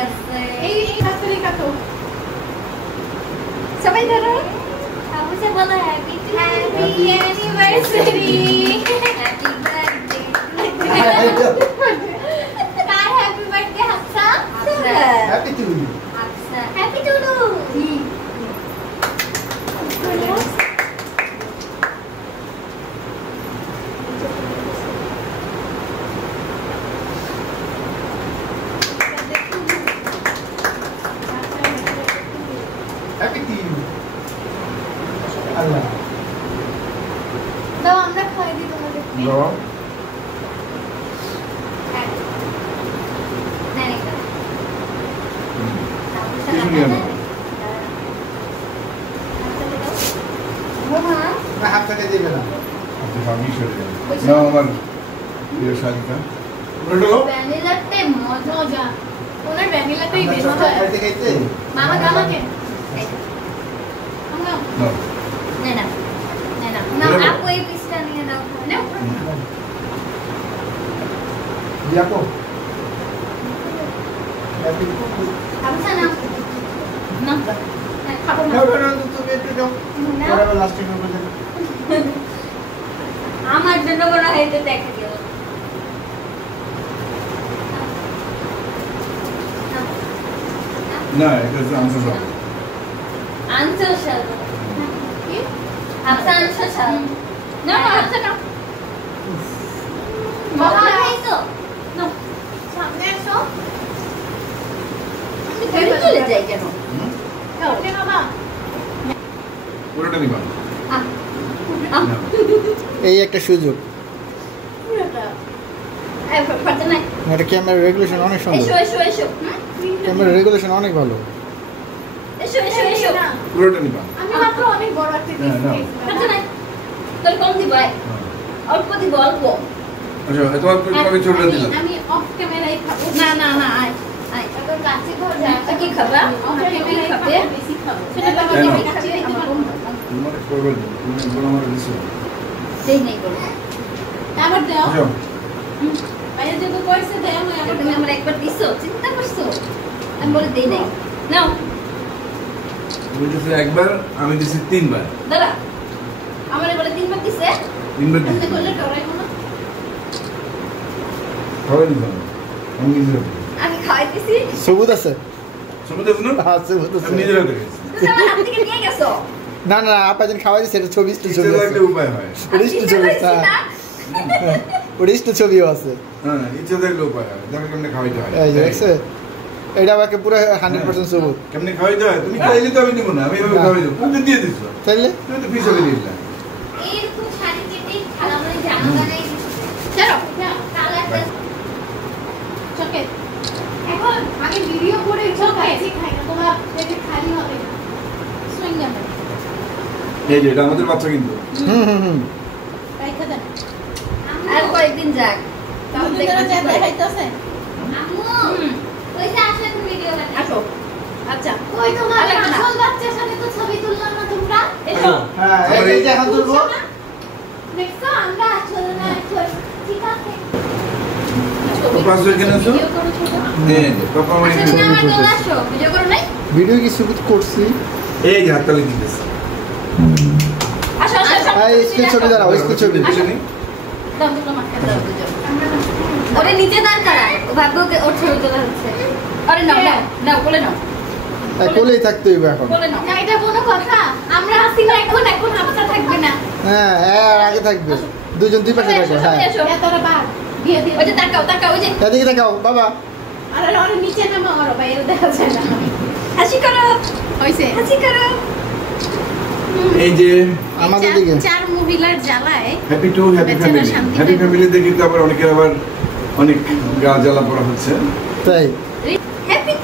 আছে এই হাততালি কাটো সবাই ধরো আপু সে বলো হ্যাপি অ্যানিভার্সারি হ্যাপি বার্থডে কার happy birthday Hafsa happy to you Hafsa happy to you happy to you আল্লাহ দাও আমরা খাই দিই তোমাদের দাও না হাত থেকে দিবে না আপনি ভাবি সরে যান না আমার প্রিয় শালিকা উল্টো ভ্যানিলাতে মজা ওনার ভ্যানিলাটাই বেস্ট হয় খাইতে খাইতে মামা আমাকে আমরা না আপু এই পিসটা নিয়ে দাও নাও দিয়াকো হ্যাপি হাফসা না না খাবো না না না তুমি একটু দাও পরে আবার লাস্টে করব আমার জন্য বড় হইতে দেখা গেল না এটা হচ্ছে আনসার সব আনসার শাল কি হাফসা আনসার শাল না হাফসা না বাবা খাইছো না সামনে এসো তুমি চলে যাই কেন ওকে বাবা পুরোটা নিবা না এই একটা সুযোগ পুরোটা এই ফাটা নাই এটা ক্যামেরা রেগুলেশন অনেক সুন্দর এসো ক্যামেরা রেগুলেশন অনেক ভালো এসো না, পুরোটা নিবা আমি মাত্র অনেক বড় একটা হ্যাঁ, নাও। ফাটা নাই তোর কম দিব অল্প দিব অল্প আচ্ছা তোমার কবে ছোটটা দিলাম আমি অফ ক্যামেরায় খাবো না আয় এখন কাছে ঘর তা কি খাবা অফ ক্যামেরায় খাবে খাবে বেশি খাবো সেটা বাবা হ্যাঁ, আমি নাও। খাচ্ছি আমার বন্ধু তোমার কবে তুমি বলো আমার দিছো দেই নাই বলো আবার দাও আচ্ছা বাইরে যত কইছে দাও আমি আবার তুমি আমার একবার দিছো চিন্তা করছো আমি বলে দেই নাই নাও তুমি দিছো একবার আমি দিছি তিনবার দাদা আমার বলে তিনবার দিছে তিনবার এমনি দিছি করলে ডরাইবো না খাওয়াই দিলাম আমি নিজের হাতে আমি খাওয়াইতেছি সবুজ আছে সবুজ আছে না হ্যাঁ সবুজ আছে আমি নিজের হাতে খাইছি তুমি আমার হাত থেকে নিয়ে গেছো না না আপা যেন খাওয়াই দিচ্ছে এটা ছবি ইচ্ছে ছবি আছে থাকলে উপায় হয় ওটা ছবি আছে ওটা ছবিও আছে হ্যাঁ ইচ্ছে থাকলে উপায় হয় দেখো কেমনে খাওয়াইতে হয় এই যে দেখছে এটা আমাকে পুরো 100% সবুজ কেমনে খাওয়াইতে হয় তুমি খাইলে তো আমি দিব না আমি এভাবে না। খাওয়াই দেবো তুমি তো দিয়ে দিছো তাইলে তুমি তো পিছনে দিয়ে দিলা এরকম শাড়ি কেটে খালা বলে জামা বানাই চলো না কালারটা চকে এখন আমি ভিডিও করে চকাইছি খাই না তোমার পেটে খালি হবে না সুইং যাবে এই যে এটা আমাদের বাচ্চা কিন্তু হুম রাইখা দেন আর কয়েকদিন যাক তাহলে যারা যা দেখাইতাছে আম্মু ওইটা আসলে তুমি ভিডিও বানাই আসো আচ্ছা ওই তোমার আসল বাচ্চার সাথে তো ছবি তুললাম না তোমরা এসো হ্যাঁ এই যে এখন তুলবো দেখছো আমরা আসলে না ঠিক আছে পাপা আসো এখানে আসো ভিডিও করো ছোট এই যে পাপা আমার আসলে এখানে আমার দোল আসো ভিডিও করো নাই ভিডিও কি শুট করছি এই যে হাততালি দিতেছে আসো হ্যাঁ স্কুল ছবি দাঁড়াও স্কুল ছবি পিছনে দাও দুটো মাখা দাও দুজন ওরে নিচে দাঁড় করায় ও ভাববে ওকে ওর ছবি তোলা হচ্ছে আরে নাও নাও বলে নাও কোলেই থাকতে হইবে এখন বলে নাও না এটা কোনো কথা আমরা আসি না এখন হাফসা থাকবে না হ্যাঁ হ্যাঁ আগে থাকবে দুজন দুই পাশে থাকবে হ্যাঁ এতটা বাদ দিয়ে দিয়ে ওই যে তাকাও ওই যে এদিকে দেখাও বাবা আরে আরে নিচে নামো আমার বাইরে দেখা যায় না হাসি করো হইছে হাসি করো এই যে আমাদের দিকে চার মহিলার জ্বালায় হ্যাপি টু হ্যাপি বেচারা ফ্যামিলি শান্তি হ্যাপি পায়। ফ্যামিলি দেখি তো আবার অনেকের আবার অনেক গা জ্বালা পড়া হচ্ছে তাই হ্যাপি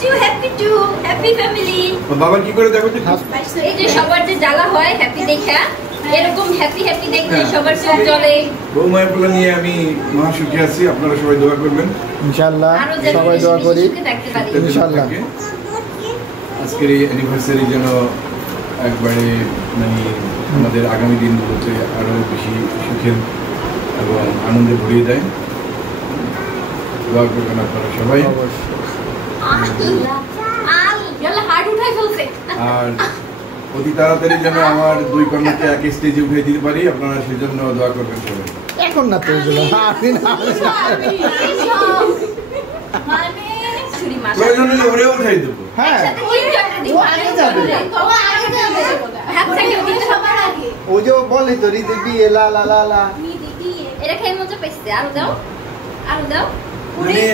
টু হ্যাপি ফ্যামিলি বাবা কি করে দেখো তো এই যে সবার যে জ্বালা হয় হ্যাপি দেখা এরকম হ্যাপি দেখলে হ্যাঁ। সবার চোখ জ্বলে বৌমায়ের পোলা নিয়ে আমি মহা সুখী আছি আপনারা সবাই দোয়া করবেন ইনশাআল্লাহ আরো যেন সবাই দোয়া বেশি করি সুখে থাকতে পারি ইনশাআল্লাহ। আজকের এই অ্যানিভার্সারি যেন একবারে মানে আমাদের আগামী দিনগুলোতে আরো বেশি সুখের এবং আনন্দে ভরিয়ে দেয় দোয়া করবেন আপনারা সবাই অবশ্যই ইয়াল্লা হার্ট উঠাই ফেলছে। আর অতি তাড়াতাড়ি যেন আমার 2 কন্যাকে এক স্টেজে উঠে দিতে পারি, আপনারা সেজন্য দোয়া করবেন সবাই। এখন না তো এগুলো আমি না মানে ছুরি মার প্রয়োজন হলে ওরেও উঠাই দেবো। হ্যাঁ ও আগে যাবে। হাত থেকে দিতে সবার আগে ও যে বলে তো রিদি বিয়ে লা লা লা লা এটা খেয়ে মজা পেয়েছে। আরো দাও, আরো দাও। মানে